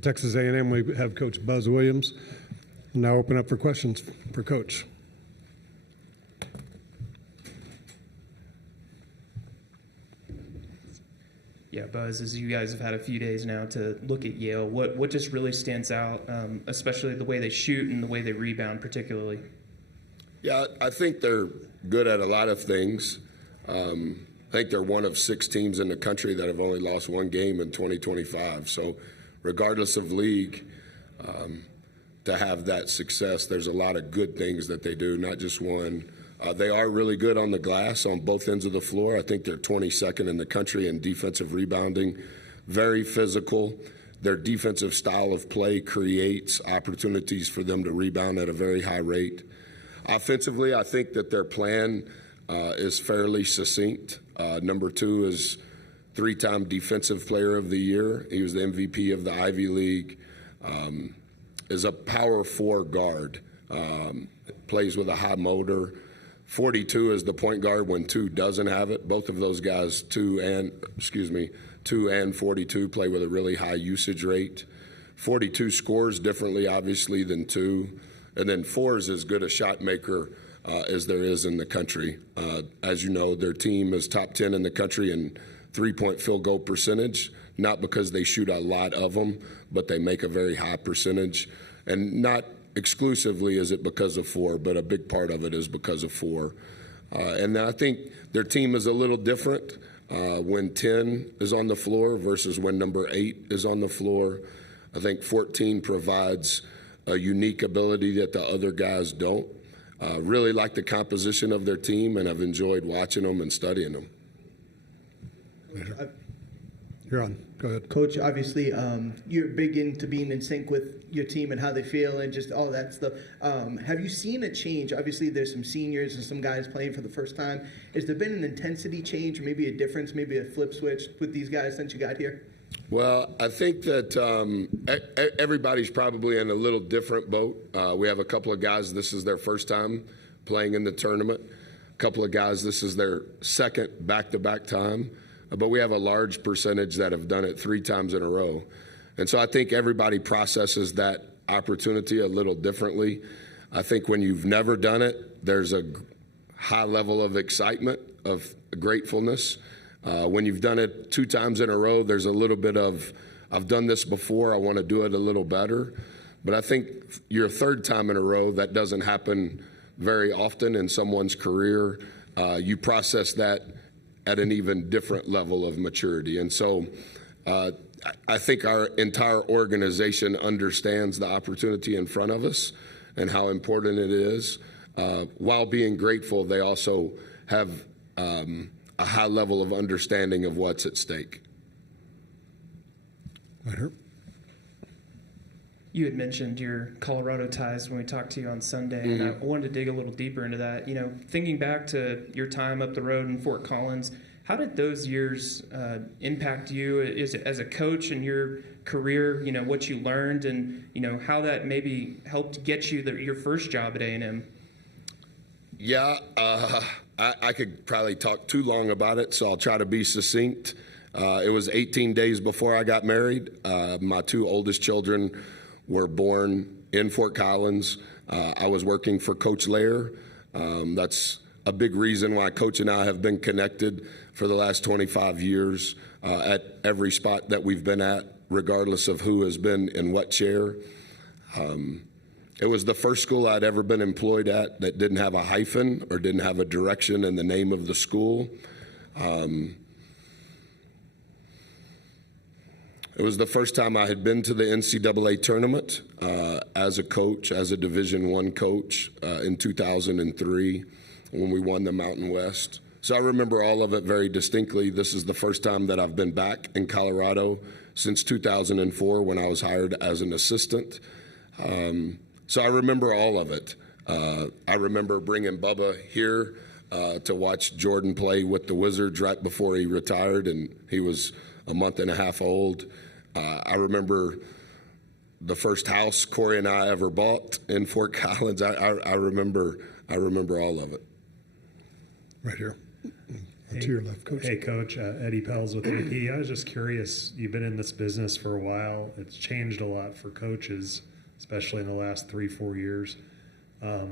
Texas A&M, we have Coach Buzz Williams. Now open up for questions for Coach. Yeah, Buzz, as you guys have had a few days now to look at Yale, what just really stands out, especially the way they shoot and the way they rebound particularly? Yeah, I think they're good at a lot of things. I think they're one of 6 teams in the country that have only lost 1 game in 2025. So regardless of league, to have that success, there's a lot of good things that they do, not just one. They are really good on the glass on both ends of the floor. I think they're 22nd in the country in defensive rebounding. Very physical. Their defensive style of play creates opportunities for them to rebound at a very high rate. Offensively, I think that their plan is fairly succinct. Number 2 is 3-time Defensive Player of the Year. He was the MVP of the Ivy League. Is a power 4 guard. Plays with a high motor. 42 is the point guard when 2 doesn't have it. Both of those guys, 2 and 42, play with a really high usage rate. 42 scores differently, obviously, than 2. And then 4 is as good a shot maker as there is in the country. As you know, their team is top 10 in the country in 3-point field goal percentage, not because they shoot a lot of them, but they make a very high percentage. And not exclusively is it because of 4, but a big part of it is because of 4. And I think their team is a little different when 10 is on the floor versus when number 8 is on the floor. I think 14 provides a unique ability that the other guys don't. Really like the composition of their team, and I've enjoyed watching them and studying them. You're on. Go ahead. Coach, obviously, you're big into being in sync with your team and how they feel and just all that stuff. Have you seen a change? Obviously, there's some seniors and some guys playing for the first time. Has there been an intensity change or maybe a difference, maybe a flip switch with these guys since you got here? Well, I think that everybody's probably in a little different boat. We have a couple of guys, this is their first time playing in the tournament. A couple of guys, this is their second back-to-back time. But we have a large percentage that have done it 3 times in a row. And so I think everybody processes that opportunity a little differently. I think when you've never done it, there's a high level of excitement, of gratefulness. When you've done it 2 times in a row, there's a little bit of, I've done this before, I want to do it a little better. But I think your 3rd time in a row, that doesn't happen very often in someone's career. You process that at an even different level of maturity. And so I think our entire organization understands the opportunity in front of us and how important it is. While being grateful, they also have a high level of understanding of what's at stake. Right here. You had mentioned your Colorado ties when we talked to you on Sunday, and I wanted to dig a little deeper into that. You know, thinking back to your time up the road in Fort Collins, how did those years impact you as a coach in your career? You know, what you learned, and you know how that maybe helped get you your first job at A&M. Yeah, I could probably talk too long about it, so I'll try to be succinct. It was 18 days before I got married. My 2 oldest children were born in Fort Collins. I was working for Coach Lair. That's a big reason why Coach and I have been connected for the last 25 years at every spot that we've been at, regardless of who has been in what chair. It was the first school I'd ever been employed at that didn't have a hyphen or didn't have a direction in the name of the school. It was the first time I had been to the NCAA tournament as a coach, as a Division I coach in 2003 when we won the Mountain West. So I remember all of it very distinctly. This is the first time that I've been back in Colorado since 2004 when I was hired as an assistant. So I remember all of it. I remember bringing Bubba here to watch Jordan play with the Wizards right before he retired, and he was a month and a half old. I remember the first house Corey and I ever bought in Fort Collins. I remember all of it. Right here. To your left, Coach. Hey, Coach. Eddie Pels with AP. I was just curious. You've been in this business for a while. It's changed a lot for coaches, especially in the last 3-4 years. Do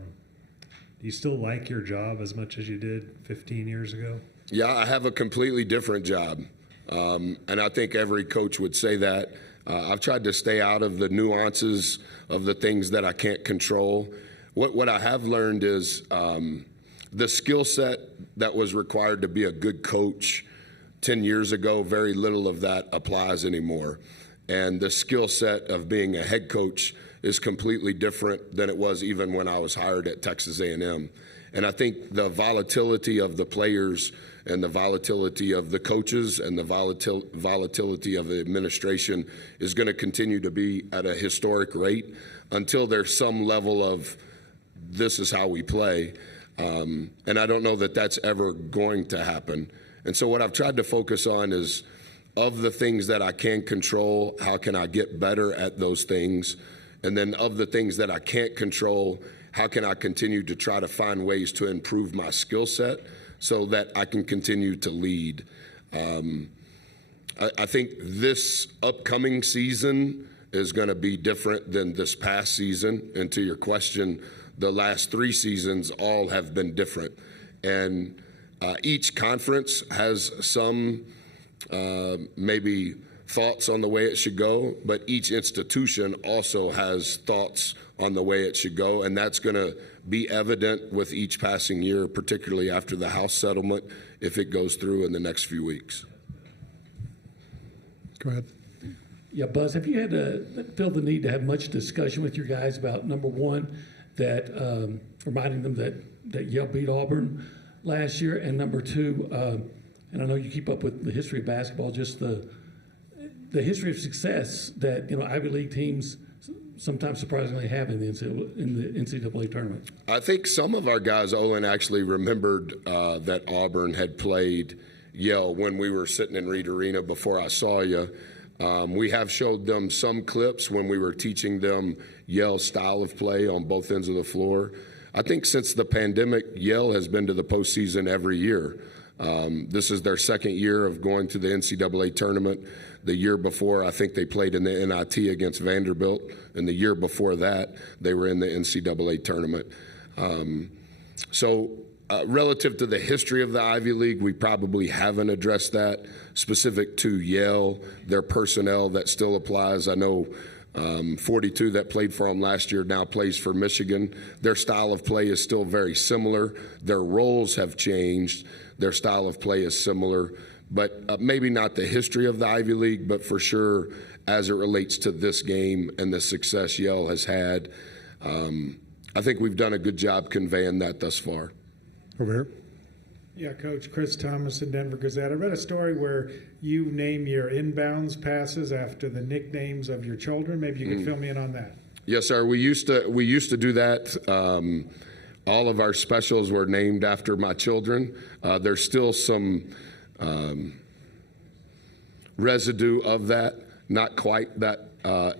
you still like your job as much as you did 15 years ago? Yeah, I have a completely different job. And I think every coach would say that. I've tried to stay out of the nuances of the things that I can't control. What I have learned is the skill set that was required to be a good coach 10 years ago, very little of that applies anymore. And the skill set of being a head coach is completely different than it was even when I was hired at Texas A&M. And I think the volatility of the players and the volatility of the coaches and the volatility of the administration is going to continue to be at a historic rate until there's some level of this is how we play. And I don't know that that's ever going to happen. And so what I've tried to focus on is, of the things that I can control, how can I get better at those things? And then of the things that I can't control, how can I continue to try to find ways to improve my skill set so that I can continue to lead? I think this upcoming season is going to be different than this past season. And to your question, the last 3 seasons all have been different. And each conference has some maybe thoughts on the way it should go, but each institution also has thoughts on the way it should go, and that's going to be evident with each passing year, particularly after the House settlement, if it goes through in the next few weeks. Go ahead. Yeah, Buzz, have you had to feel the need to have much discussion with your guys about, number one, that reminding them that Yale beat Auburn last year, and number two, and I know you keep up with the history of basketball, just the history of success that Ivy League teams sometimes surprisingly have in the NCAA tournament? I think some of our guys, Olin, actually remembered that Auburn had played Yale when we were sitting in Reed Arena before I saw you. We have showed them some clips when we were teaching them Yale's style of play on both ends of the floor. I think since the pandemic, Yale has been to the postseason every year. This is their second year of going to the NCAA tournament. The year before, I think they played in the NIT against Vanderbilt, and the year before that, they were in the NCAA tournament. Relative to the history of the Ivy League, we probably haven't addressed that. Specific to Yale, their personnel, that still applies. I know 42 that played for them last year now plays for Michigan. Their style of play is still very similar. Their roles have changed. Their style of play is similar. But maybe not the history of the Ivy League, but for sure as it relates to this game and the success Yale has had. I think we've done a good job conveying that thus far. Over here. Yeah, Coach, Chris Thomas in Denver Gazette. I read a story where you name your inbounds passes after the nicknames of your children. Maybe you could fill me in on that. Yes, sir. We used to do that. All of our specials were named after my children. There's still some residue of that, not quite that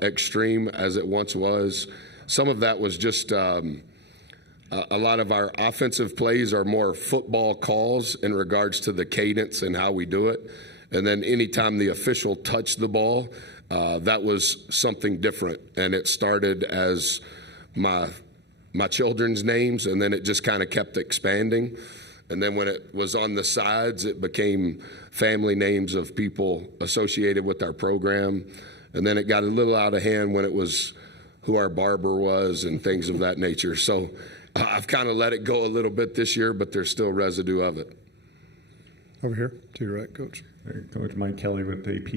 extreme as it once was. Some of that was just a lot of our offensive plays are more football calls in regards to the cadence and how we do it. And then anytime the official touched the ball, that was something different. And it started as my children's names, and then it just kind of kept expanding. And then when it was on the sides, it became family names of people associated with our program. And then it got a little out of hand when it was who our barber was and things of that nature. So I've kind of let it go a little bit this year, but there's still residue of it. Over here, to your right, Coach. Coach Mike Kelly with AP.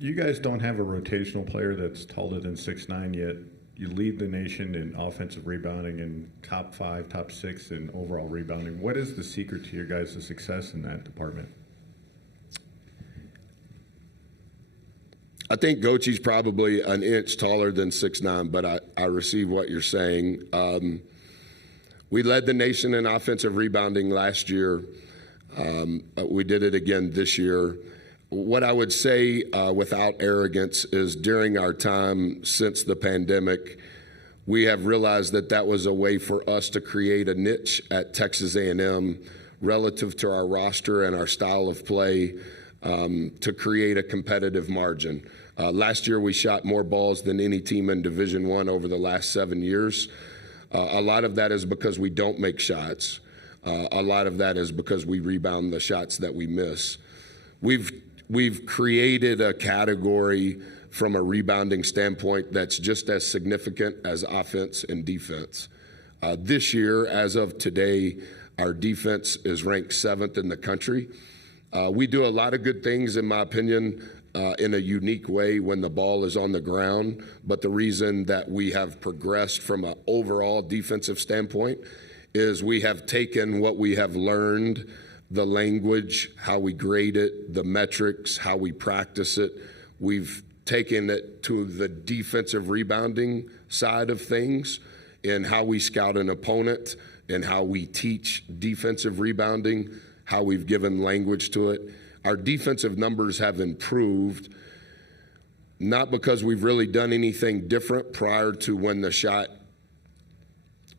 You guys don't have a rotational player that's taller than 6'9" yet. You lead the nation in offensive rebounding and top 5, top 6 in overall rebounding. What is the secret to your guys' success in that department? I think Gochi's probably an inch taller than 6'9", but I receive what you're saying. We led the nation in offensive rebounding last year. We did it again this year. What I would say without arrogance is during our time since the pandemic, we have realized that that was a way for us to create a niche at Texas A&M relative to our roster and our style of play to create a competitive margin. Last year, we shot more balls than any team in Division I over the last 7 years. A lot of that is because we don't make shots. A lot of that is because we rebound the shots that we miss. We've created a category from a rebounding standpoint that's just as significant as offense and defense. This year, as of today, our defense is ranked 7th in the country. We do a lot of good things, in my opinion, in a unique way when the ball is on the ground. But the reason that we have progressed from an overall defensive standpoint is we have taken what we have learned, the language, how we grade it, the metrics, how we practice it. We've taken it to the defensive rebounding side of things in how we scout an opponent and how we teach defensive rebounding, how we've given language to it. Our defensive numbers have improved, not because we've really done anything different prior to when the shot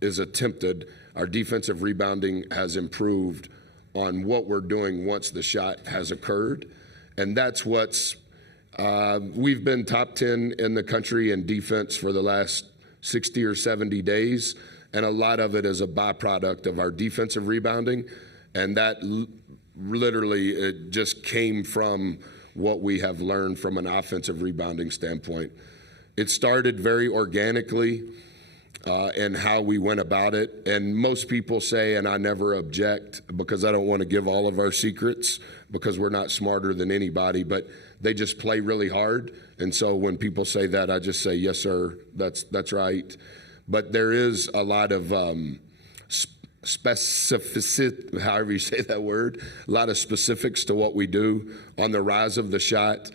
is attempted. Our defensive rebounding has improved on what we're doing once the shot has occurred. And that's what's, we've been top 10 in the country in defense for the last 60 or 70 days. And a lot of it is a byproduct of our defensive rebounding. And that literally, it just came from what we have learned from an offensive rebounding standpoint. It started very organically in how we went about it. And most people say, and I never object because I don't want to give all of our secrets because we're not smarter than anybody, but they just play really hard. And so when people say that, I just say, yes, sir, that's right. But there is a lot of specificity, however you say that word, a lot of specifics to what we do on the rise of the shot.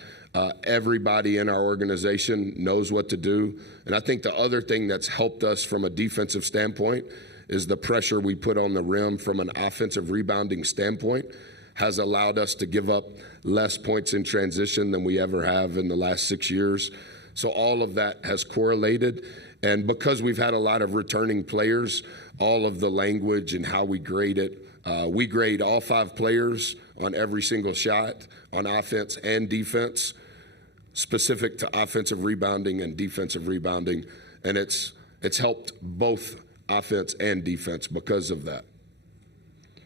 Everybody in our organization knows what to do. And I think the other thing that's helped us from a defensive standpoint is the pressure we put on the rim from an offensive rebounding standpoint has allowed us to give up less points in transition than we ever have in the last 6 years. So all of that has correlated. And because we've had a lot of returning players, all of the language and how we grade it, we grade all 5 players on every single shot on offense and defense, specific to offensive rebounding and defensive rebounding. And it's helped both offense and defense because of that.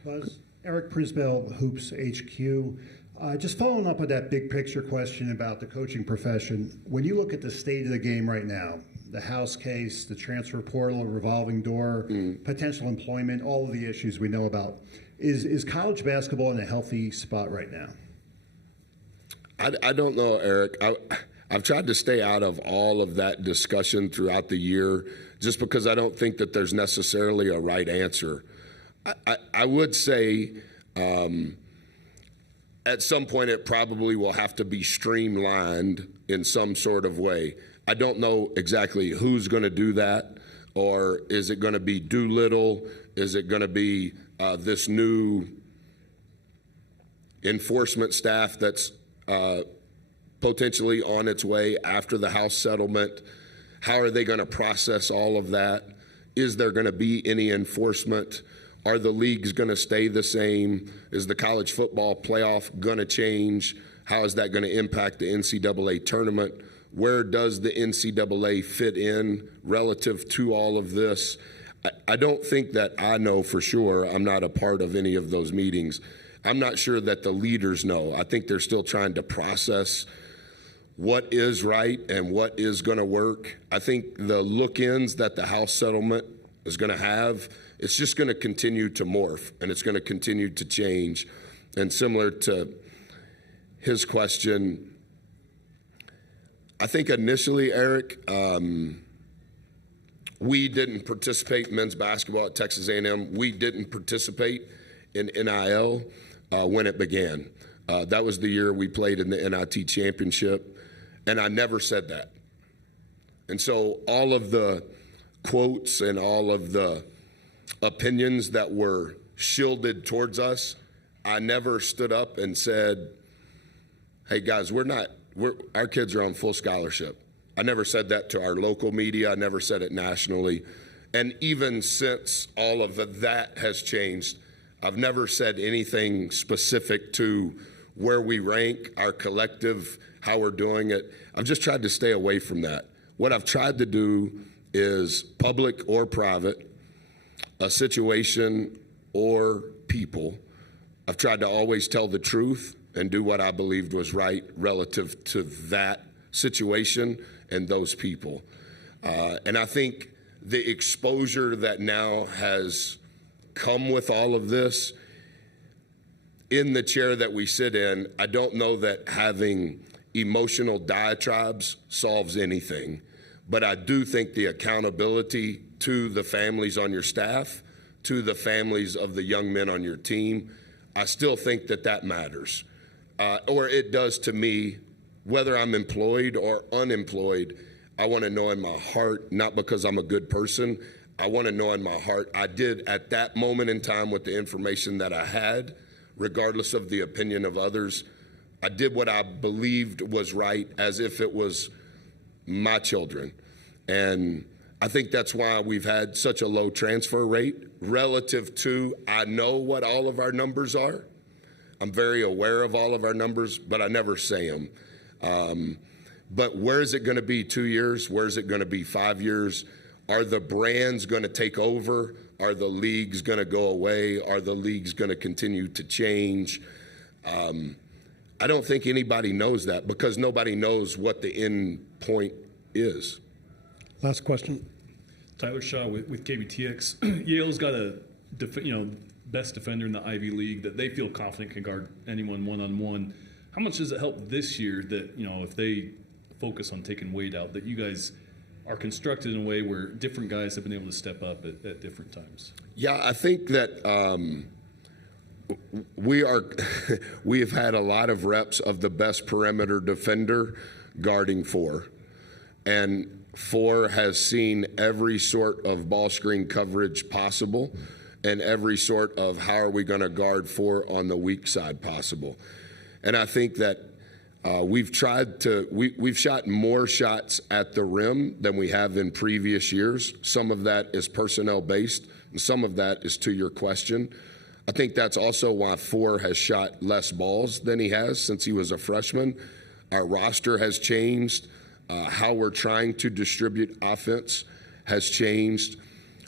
Buzz, Eric Prisbell, Hoops HQ. Just following up on that big picture question about the coaching profession, when you look at the state of the game right now, the House case, the transfer portal, revolving door, potential employment, all of the issues we know about, is college basketball in a healthy spot right now? I don't know, Eric. I've tried to stay out of all of that discussion throughout the year just because I don't think that there's necessarily a right answer. I would say at some point it probably will have to be streamlined in some sort of way. I don't know exactly who's going to do that, or is it going to be Doolittle? Is it going to be this new enforcement staff that's potentially on its way after the House settlement? How are they going to process all of that? Is there going to be any enforcement? Are the leagues going to stay the same? Is the college football playoff going to change? How is that going to impact the NCAA tournament? Where does the NCAA fit in relative to all of this? I don't think that I know for sure. I'm not a part of any of those meetings. I'm not sure that the leaders know. I think they're still trying to process what is right and what is going to work. I think the look-ins that the House settlement is going to have, it's just going to continue to morph and it's going to continue to change. And similar to his question, I think initially, Eric, we didn't participate in men's basketball at Texas A&M. We didn't participate in NIL when it began. That was the year we played in the NIT championship, and I never said that. And so all of the quotes and all of the opinions that were shielded towards us, I never stood up and said, hey, guys, our kids are on full scholarship. I never said that to our local media. I never said it nationally. And even since all of that has changed, I've never said anything specific to where we rank, our collective, how we're doing it. I've just tried to stay away from that. What I've tried to do is public or private, a situation or people. I've tried to always tell the truth and do what I believed was right relative to that situation and those people. And I think the exposure that now has come with all of this, in the chair that we sit in, I don't know that having emotional diatribes solves anything, but I do think the accountability to the families on your staff, to the families of the young men on your team, I still think that that matters. Or it does to me, whether I'm employed or unemployed. I want to know in my heart, not because I'm a good person, I want to know in my heart, I did at that moment in time with the information that I had, regardless of the opinion of others, I did what I believed was right as if it was my children. And I think that's why we've had such a low transfer rate relative to, I know what all of our numbers are. I'm very aware of all of our numbers, but I never say them. But where is it going to be 2 years? Where is it going to be 5 years? Are the brands going to take over? Are the leagues going to go away? Are the leagues going to continue to change? I don't think anybody knows that because nobody knows what the end point is. Last question. Tyler Shaw with KBTX. Yale's got a best defender in the Ivy League that they feel confident can guard anyone one-on-one. How much does it help this year that, if they focus on taking weight out, that you guys are constructed in a way where different guys have been able to step up at different times? Yeah, I think that we have had a lot of reps of the best perimeter defender guarding 4. And 4 has seen every sort of ball screen coverage possible and every sort of how are we going to guard 4 on the weak side possible. And I think that we've shot more shots at the rim than we have in previous years. Some of that is personnel based, and some of that is to your question. I think that's also why 4 has shot less balls than he has since he was a freshman. Our roster has changed. How we're trying to distribute offense has changed.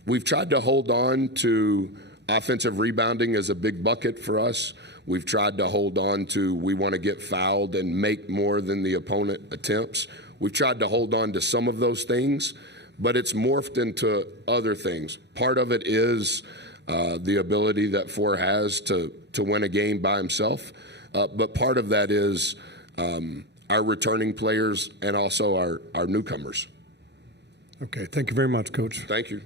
We've tried to hold on to offensive rebounding as a big bucket for us. We've tried to hold on to we want to get fouled and make more than the opponent attempts. We've tried to hold on to some of those things, but it's morphed into other things. Part of it is the ability that 4 has to win a game by himself, but part of that is our returning players and also our newcomers. Okay, thank you very much, Coach. Thank you.